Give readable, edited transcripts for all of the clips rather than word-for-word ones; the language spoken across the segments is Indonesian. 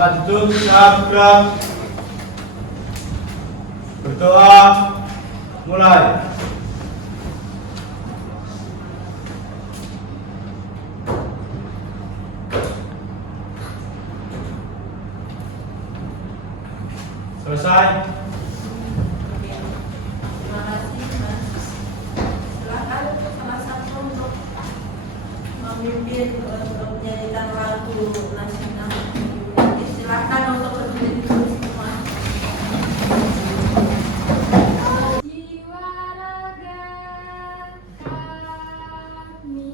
Tempat duduk, siap gerak. Berdoa. Mulai. Selesai. Terima kasih, Mas. Silakan salah satu untuk memimpin untuk menyanyikan lagu nasional. Silakan untuk berdiri dulu semua. Jiwa raga kami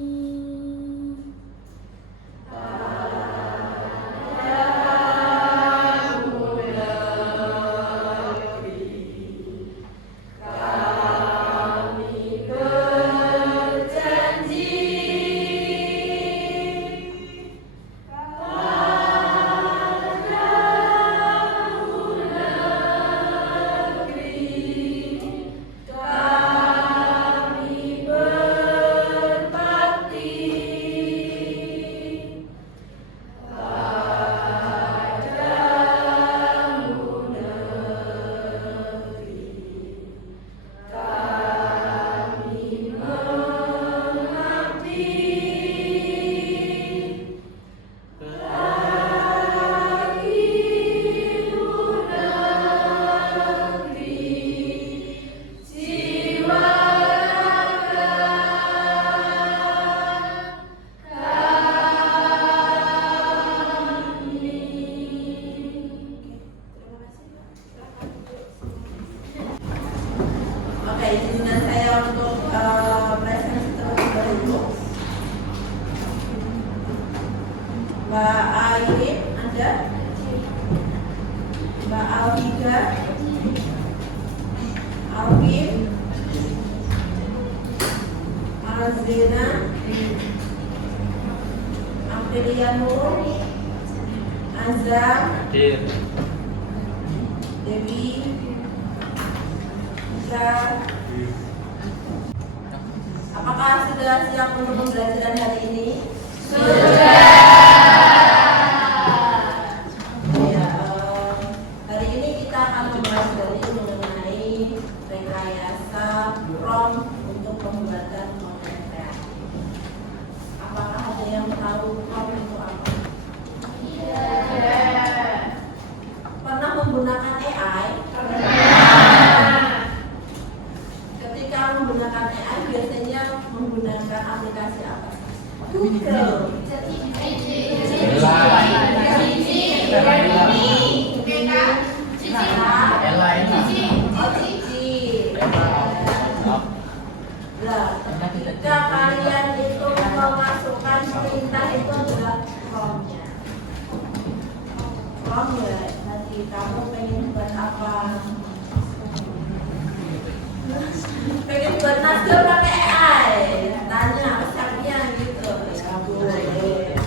Oke, izinkan saya untuk presentasi terlebih dahulu. Mbak Airin ada? Mbak Alvida, Alvin, Alzena, Amelia Nur, Azam, Hadir. Dewi, Isa. Apakah sudah siap untuk pembelajaran hari ini? Ya, hari ini kita akan membahas mengenai rekayasa prompt untuk pembuatan konten kreatif. Apakah ada yang tahu prompt itu apa? Pernah menggunakan AI? Ketika menggunakan AI biasanya menggunakan aplikasi apa? Google, ketika kalian itu memasukkan perintah itu adalah prompt-nya. Prompt ya, nanti kamu pengen buat apa? Pengen buat masker pakai AI, tanya resepnya gitu ya boleh.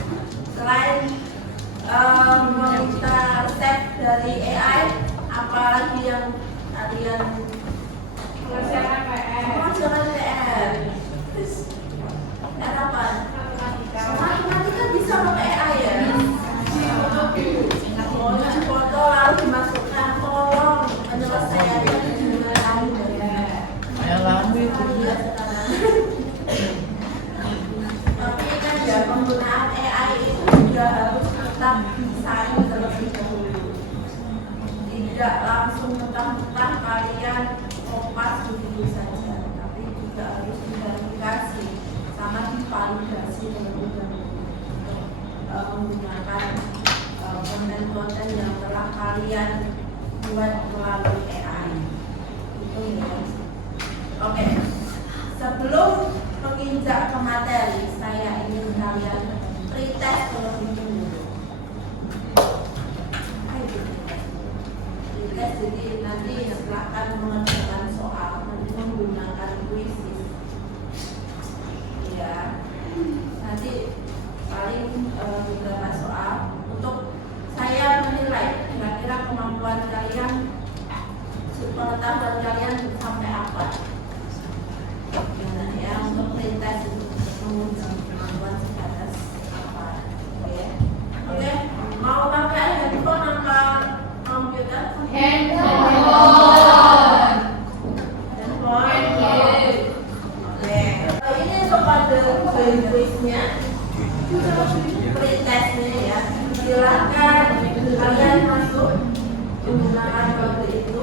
Selain meminta resep dari AI, apalagi yang kalian mengerjakan PR? Apa? Matematika bisa pakai AI ya? Foto lalu dimasukkan kolom penyelesaiannya dengan iya sekarang. Tapi kan ya penggunaan AI itu juga harus tetap desain terlebih dahulu. Tidak langsung mentah-mentah kalian kopas begitu saja, tapi juga harus diverifikasi sama divalidasi terlebih dahulu untuk menggunakan konten-konten yang telah kalian buat melalui AI. Itu ya. Oke, sebelum menginjak ke materi, saya ingin kalian pretest terlebih dahulu. Pretest, jadi nanti silahkan mengerjakan soal nanti menggunakan kuisis. Ya, nanti paling beberapa soal untuk saya menilai kira-kira kemampuan kalian, pengetahuan kalian sampai apa. Ya, untuk perintah menguji kemampuan sebatas apa, oke? Mau pakai handphone kuisnya, pretestnya ya. Silakan kalian masuk menggunakan kode itu.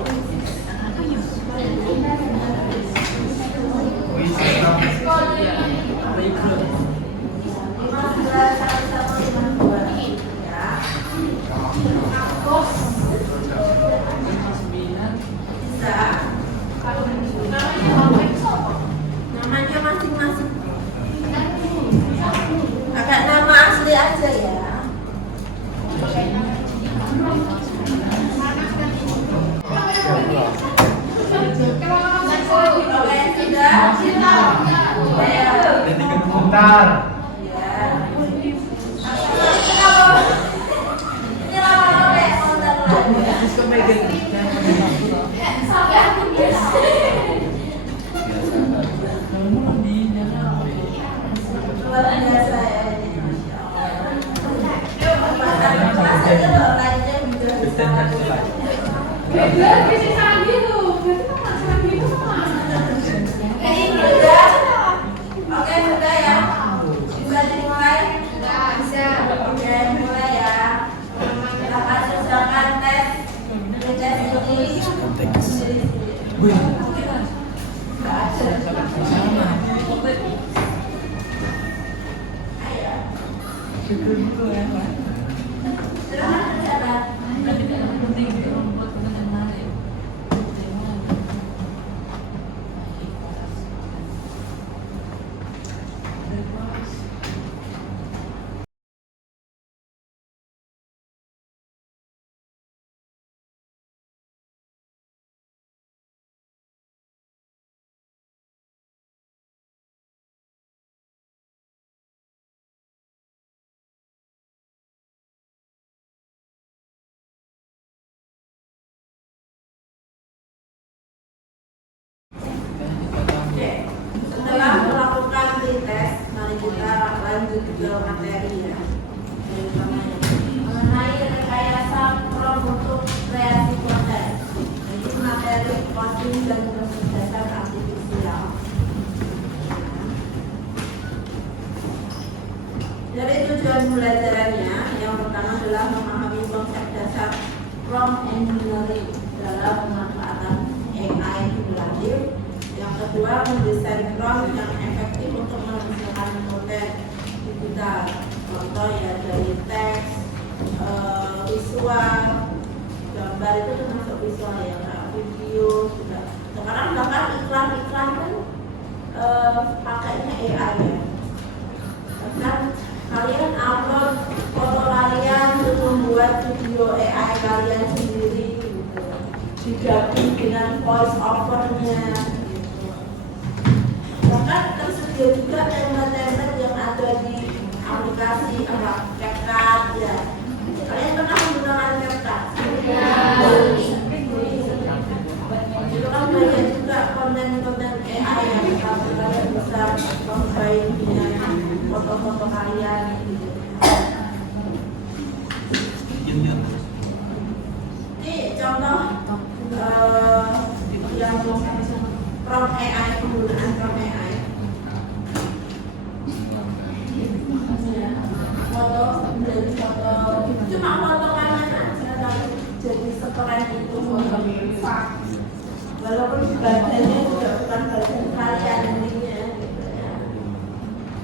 Namanya masing-masing. Agak nama asli aja ya. Oke, sudah. Bentar. Luar biasa ya ini, Masya Allah. Kelas aja loh, lainnya juga bisa lakukan. Ini sudah. Oke, sudah ya. Bisa dimulai? Oke, mulai ya. Silakan selesaikan tes ini. Oke, setelah melakukan tes, mari kita lanjut ke materi ya. Mengenai rekayasa prompt untuk kreasi konten. Jadi materi coding dan kecerdasan artifisial. Dari tujuan pembelajarannya, yang pertama adalah memahami konsep dasar prompt engineering dalam pemanfaatan AI generatif. Yang kedua, mendesain prompt yang efektif untuk menghasilkan konten digital. Contoh ya dari teks, visual, gambar itu termasuk visual ya, video juga. Sekarang bahkan iklan-iklan kan pakainya AI ya. Bahkan kalian upload foto kalian untuk membuat video AI kalian sendiri gitu. Digabung dengan voice over-nya. Bahkan tersedia juga template-template yang ada di aplikasi CapCut ya. Kalian pernah menggunakan CapCut? Itu kan banyak juga konten-konten AI yang kalian bisa combine dengan foto-foto kalian gitu. Ini contoh yang prompt AI, penggunaan prompt AI. Foto dari foto, cuma foto kalian aja, tapi jadi sekeren itu foto. Walaupun badannya juga bukan badan kalian intinya, gitu ya.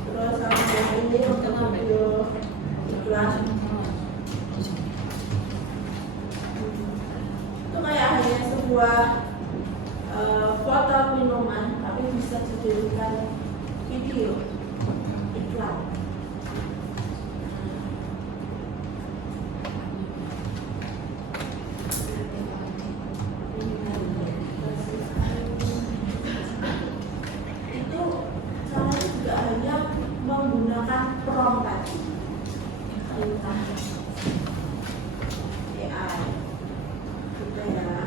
Terus sama yang ini untuk video iklan. Itu kayak hanya sebuah foto minuman, tapi bisa dijadikan video iklan. Itu caranya juga hanya menggunakan prompt tadi, perintah AI, gitu ya.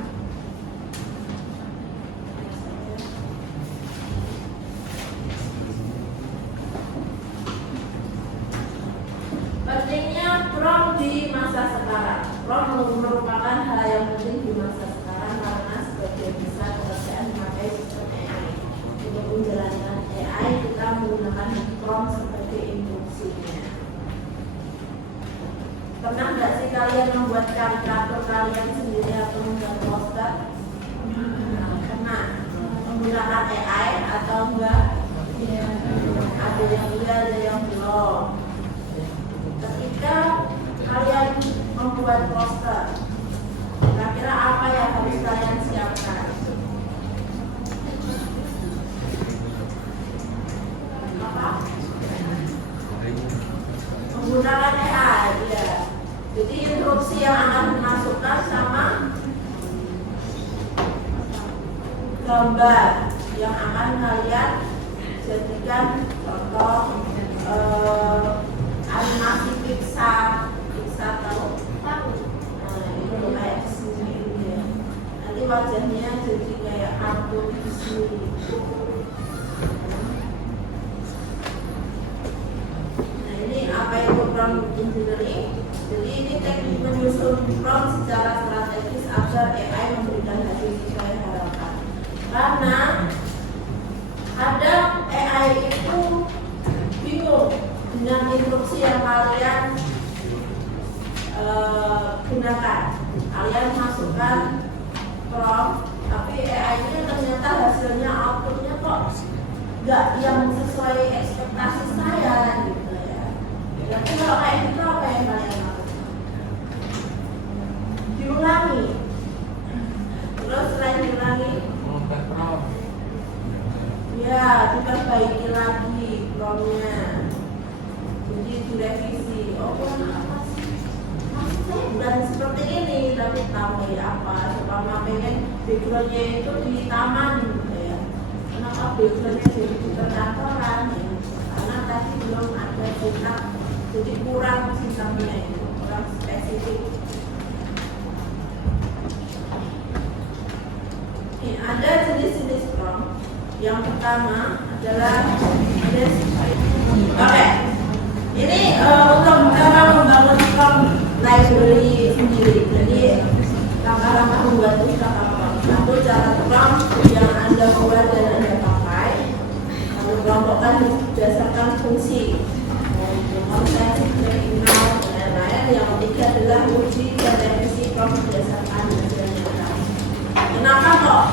Pentingnya prompt di masa sekarang. Prompt merupakan hal yang penting di masa sekarang karena sebagian besar pekerjaan memakai sistem AI. Untuk menjalankan AI, kita menggunakan prompt sebagai instruksinya. Pernah nggak sih kalian membuat karikatur kalian sendiri atau membuat poster? Pernah. Menggunakan AI atau enggak? Ada yang iya, ada yang belum. Ketika kalian membuat poster, kira-kira apa yang harus kalian siapkan? Apa? Menggunakan AI, ya. Jadi instruksi yang akan dimasukkan sama gambar yang akan kalian jadikan contoh animasi Pixar. Pixar tahu? Itu kayak Disney gitu ya. Nanti wajahnya jadi kayak kartun Disney. Nah ini apa itu prompt engineering? Jadi ini teknik menyusun prompt secara strategis agar AI memberikan hasil sesuai harapan. Karena kadang AI itu bingung dengan instruksi yang kalian gunakan. Kalian masukkan prompt, tapi AI-nya ternyata hasilnya outputnya kok nggak yang sesuai ekspektasi saya gitu ya. Jadi kalau kayak gitu apa yang kalian lakukan? Diulangi. Terus selain diulangi, ya diperbaiki lagi promptnya. Jadi direvisi. Oh, apa sih? Maksud saya bukan seperti ini, tapi tambah apa? Supaya pengen backgroundnya itu di taman gitu ya. Kenapa backgroundnya jadi di perkantoran ya? Karena tadi belum ada sinak, jadi kurang sistemnya itu, kurang spesifik. Ada jenis-jenis prompt. Yang pertama adalah ini untuk cara membangun prompt library sendiri. Jadi langkah-langkah membuat pustaka prompt. Satu, cara prompt yang Anda buat dan Anda pakai. Lalu kelompokkan berdasarkan fungsi, konsep, kriminal, dan lain-lain. Yang ketiga adalah uji dan revisi prompt berdasarkan hasil nyata. Kenapa kok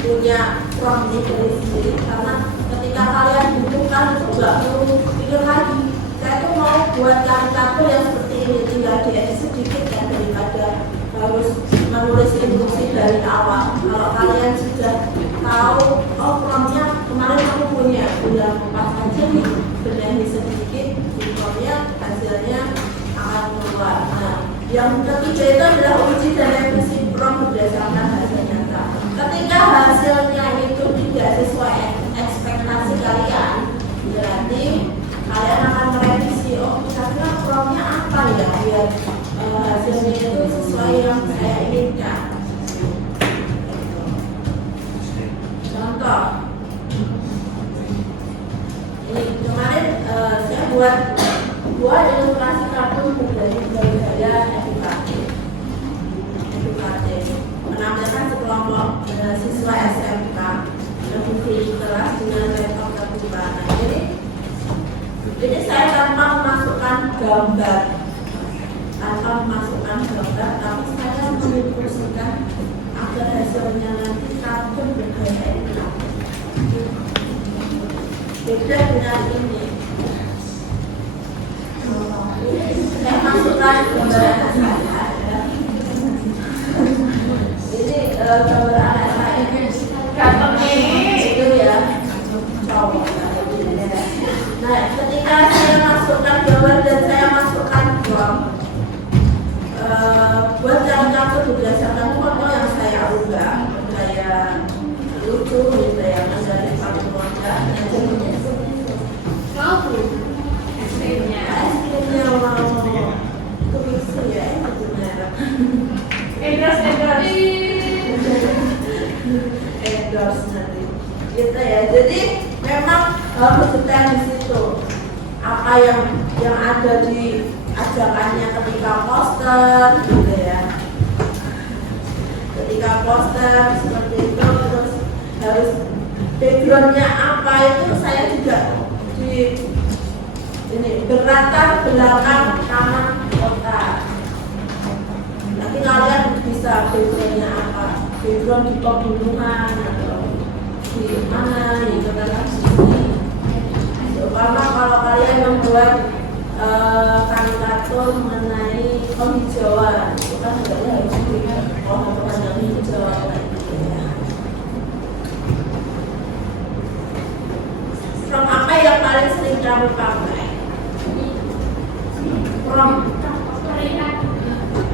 punya prompt ini sendiri? Karena ketika kalian butuhkan nggak perlu pikir lagi, saya tuh mau buat karikatur yang seperti ini, tinggal diedit sedikit ya, daripada harus menulis instruksi dari awal. Kalau kalian sudah tahu, oh promptnya kemarin aku punya, udah pas aja nih benahi sedikit di promptnya, hasilnya akan keluar. Nah, yang ketiga itu adalah uji dan revisi prompt berdasarkan hasil nyata. Ketika hasilnya itu tidak sesuai ekspektasi kalian, berarti kalian akan merevisi. Oh, kira-kira promptnya apa ya biar hasilnya itu sesuai yang saya inginkan. Contoh, ini kemarin saya buat dua ilustrasi kartun bergaya edukatif. Menampilkan sekelompok siswa SMK yang memiliki kelas dengan laptop terbuka. Nah, jadi saya tanpa memasukkan gambar, tapi saya menginstruksikan agar hasilnya nanti kartun bergaya edukatif. Beda dengan ini. Saya masukkan gambar anak saya. Ini gambar anak saya. Kartonnya itu ya cowok. Nah, ketika saya masukkan gambar dan saya masukkan prompt, buat karikatur berdasarkan foto yang saya ubah, saya lucu, gitu ya, dari satu keluarga. Es-krimnya mau itu bisa ya, itu merek. Endorse nanti, gitu ya. Jadi memang harus detail di situ. Apa yang ada di ajakannya ketika poster, gitu ya. Ketika poster seperti itu, terus harus backgroundnya apa itu saya juga di ini berlatar belakang kanan kotak. Nanti kalian bisa backgroundnya apa, background di pegunungan atau di mana gitu kan. Terutama kalau kalian membuat karikatur mengenai penghijauan, itu kan sebenarnya harus diberikan pohon-pohon yang hijau kayak gitu ya. From apa yang paling sering kamu pakai? From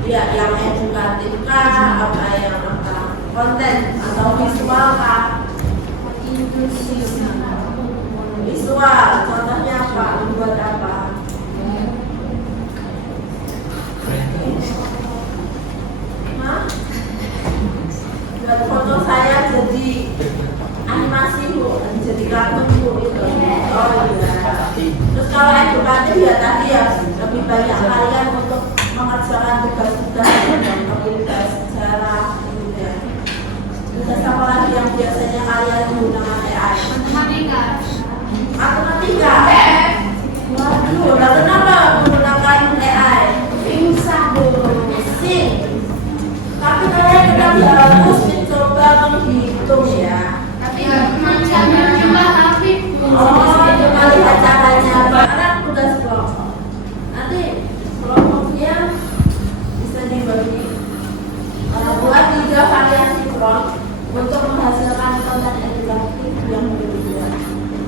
ya yang edukatif kah, apa yang apa konten atau visual kah? Visual, contohnya apa? Buat apa? Hah? Buat foto saya jadi animasi bu, jadi kartun bu itu. Oh iya. Terus kalau edukatif ya tadi ya lebih banyak kalian untuk mengerjakan tugas-tugas sejarah gitu ya. Terus apa lagi yang biasanya kalian menggunakan AI? Matematika. Waduh, lah kenapa menggunakan AI? Sing. Tapi kalian tetap harus mencoba menghitung ya. Oh, cuma lihat caranya. Karena tugas kelompok. Nanti kelompoknya bisa dibagi buat 3 variasi prompt untuk menghasilkan konten edukatif yang berbeda.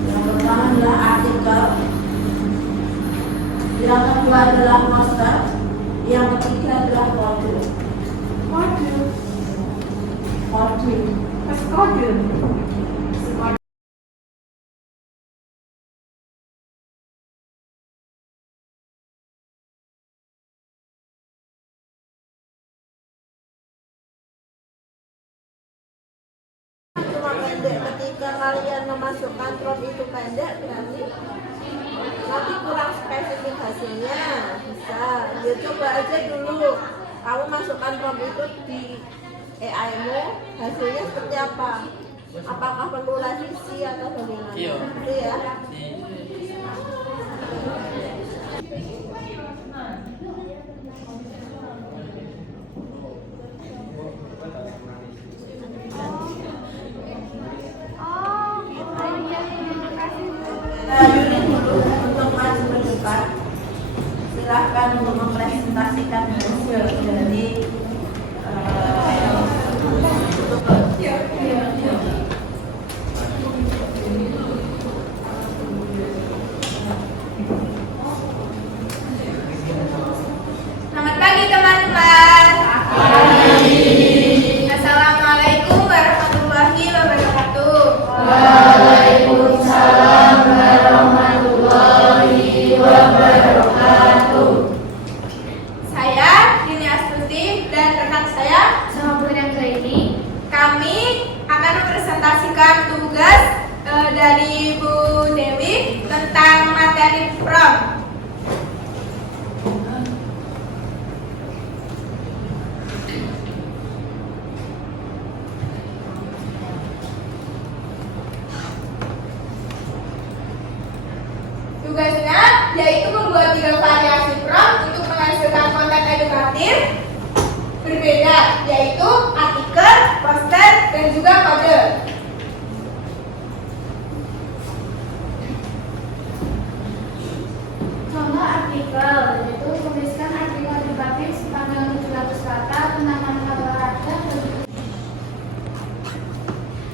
Yang pertama adalah artikel, yang kedua adalah poster, yang ketiga adalah kode. Cuma pendek, ketika kalian memasukkan prompt itu pendek berarti nanti kurang spesifik hasilnya. Bisa ya, coba aja dulu kamu masukkan prompt itu di AI-mu, hasilnya seperti apa, apakah perlu revisi atau bagaimana. Itu ya. Unit dulu untuk maju ke depan. Silahkan untuk mempresentasikan hasil dari Selamat pagi teman-teman. Assalamualaikum warahmatullahi wabarakatuh. Waalaikumsalam warahmatullahi wabarakatuh. Saya Dini Astuti dan rekan saya ini kami akan mempresentasikan tugas dari Bu Dewi tentang materi prompt. Tugasnya yaitu membuat 3 variasi prompt untuk menghasilkan konten edukatif berbeda, yaitu artikel, poster, dan juga kode. contoh artikel yaitu tuliskan artikel edukatif sepanjang 700 kata tentang manfaat olahraga.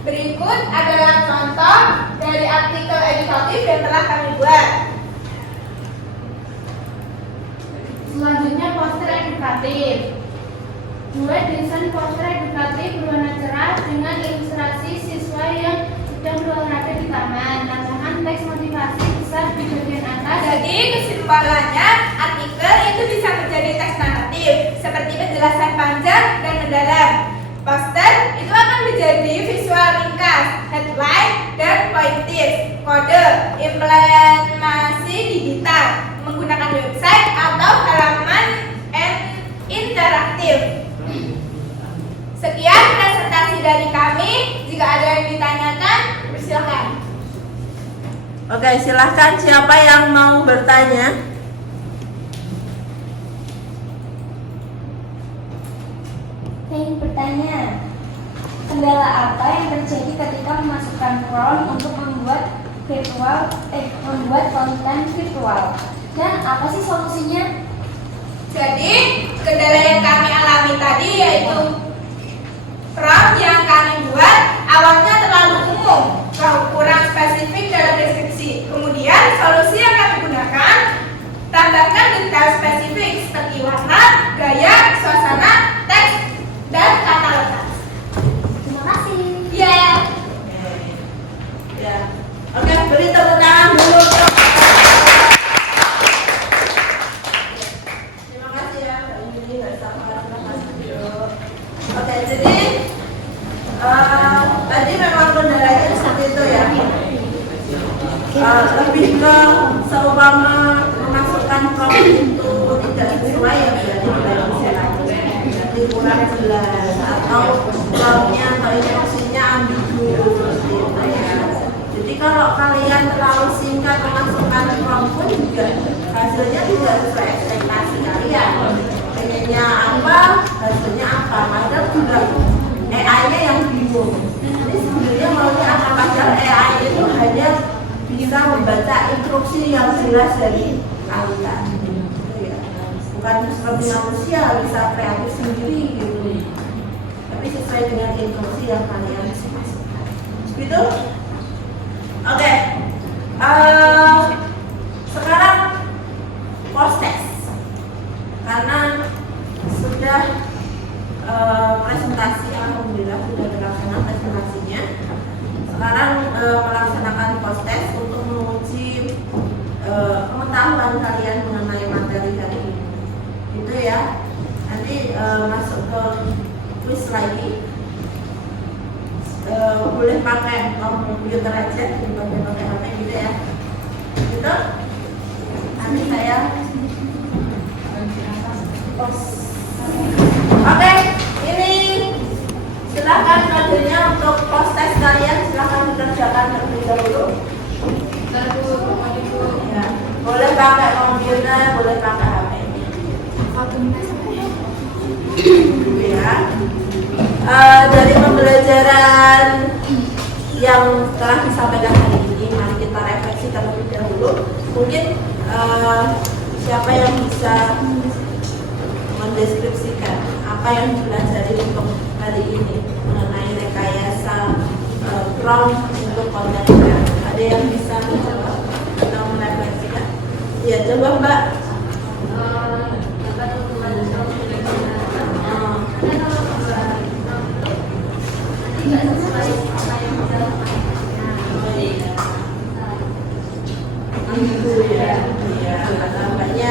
Berikut adalah contoh dari artikel edukatif yang telah kami buat. Selanjutnya poster edukatif. Buat desain poster edukatif berwarna cerah dengan ilustrasi siswa yang sedang berolahraga di taman. Tambahkan teks motivasi besar di bagian atas. Jadi kesimpulannya, artikel itu bisa menjadi teks naratif seperti penjelasan panjang dan mendalam. Poster itu akan menjadi visual ringkas, headline, dan pointers. Kode implementasi digital menggunakan website atau halaman interaktif. Sekian presentasi dari kami. Jika ada yang ditanyakan, bersilakan. Oke, silahkan siapa yang mau bertanya? Saya ingin bertanya, kendala apa yang terjadi ketika memasukkan form untuk membuat konten virtual? Dan apa sih solusinya? Jadi, kendala yang kami alami tadi yaitu prompt yang kami buat awalnya terlalu umum, kurang spesifik dalam deskripsi. Kemudian, solusi yang kami gunakan tambahkan detail spesifik seperti warna, gaya, suasana, teks, dan kata letak. Terima kasih. Ya. Ya. Oke, beri tepuk tangan dulu. Terima kasih ya, Mbak Yuni, Mbak Safar, terima kasih. Oke, jadi tadi memang kendalanya seperti itu ya. Lebih ke seumpama memasukkan prompt itu tidak sesuai ya, jadi kurang jelas atau promptnya atau instruksinya ambigu seperti itu ya. Jadi kalau kalian terlalu singkat memasukkan prompt pun juga hasilnya tidak sesuai ekspektasi kalian. Pengennya apa, hasilnya apa, padahal juga AI-nya yang bingung. Jadi sebenarnya maunya apa, padahal AI itu hanya bisa membaca instruksi yang jelas dari kalian. Bukan seperti manusia bisa kreatif sendiri gitu, tapi sesuai dengan instruksi yang kalian masukkan. Gitu. Oke. Sekarang post test, karena sudah presentasi, alhamdulillah sudah terlaksana presentasinya. Sekarang melaksanakan post test untuk menguji pengetahuan kalian mengenai materi hari ini. Itu ya. Nanti masuk ke quiz lagi. Boleh pakai komputer aja, pakai HP gitu ya. Gitu. Nanti saya Oke, ini silakan kodenya untuk post test kalian, silakan dikerjakan terlebih dahulu. Ya, boleh pakai komputer, boleh pakai HP. Ya. Dari pembelajaran yang telah disampaikan hari ini, mari kita refleksi terlebih dahulu. Mungkin siapa yang bisa mendeskripsikan apa yang dipelajari untuk hari ini mengenai rekayasa prompt untuk konten kreatif? Ada yang bisa menjawab atau merefleksikan? Ya, coba Mbak. Tampaknya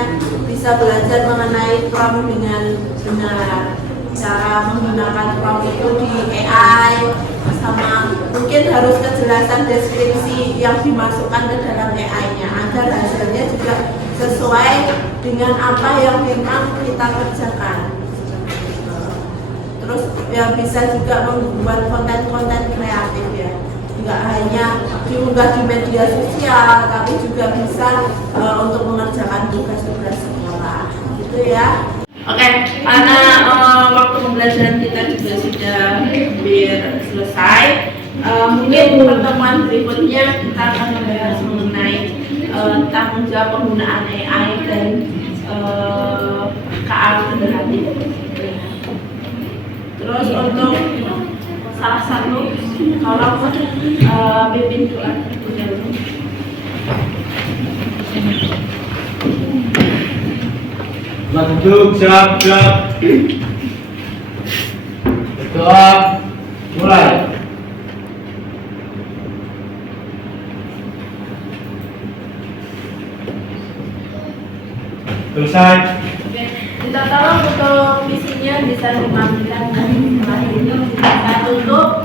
bisa belajar mengenai prompt dengan benar, cara menggunakan prompt itu di AI, sama mungkin harus kejelasan deskripsi yang dimasukkan ke dalam AI-nya agar hasilnya juga sesuai dengan apa yang memang kita kerjakan. Terus ya bisa juga membuat konten-konten kreatif ya, nggak hanya diunggah di media sosial, tapi juga bisa untuk mengerjakan tugas-tugas sekolah, gitu ya. Oke, karena waktu pembelajaran kita juga sudah hampir selesai, mungkin pertemuan berikutnya kita akan membahas mengenai tanggung jawab penggunaan AI dan KA generatif. Terus untuk salah satu, kalau pimpin doa terlebih dahulu. Duduk, siap. Berdoa, mulai. Selesai. Minta tolong untuk visinya bisa dimatikan dan setelah itu kita tutup.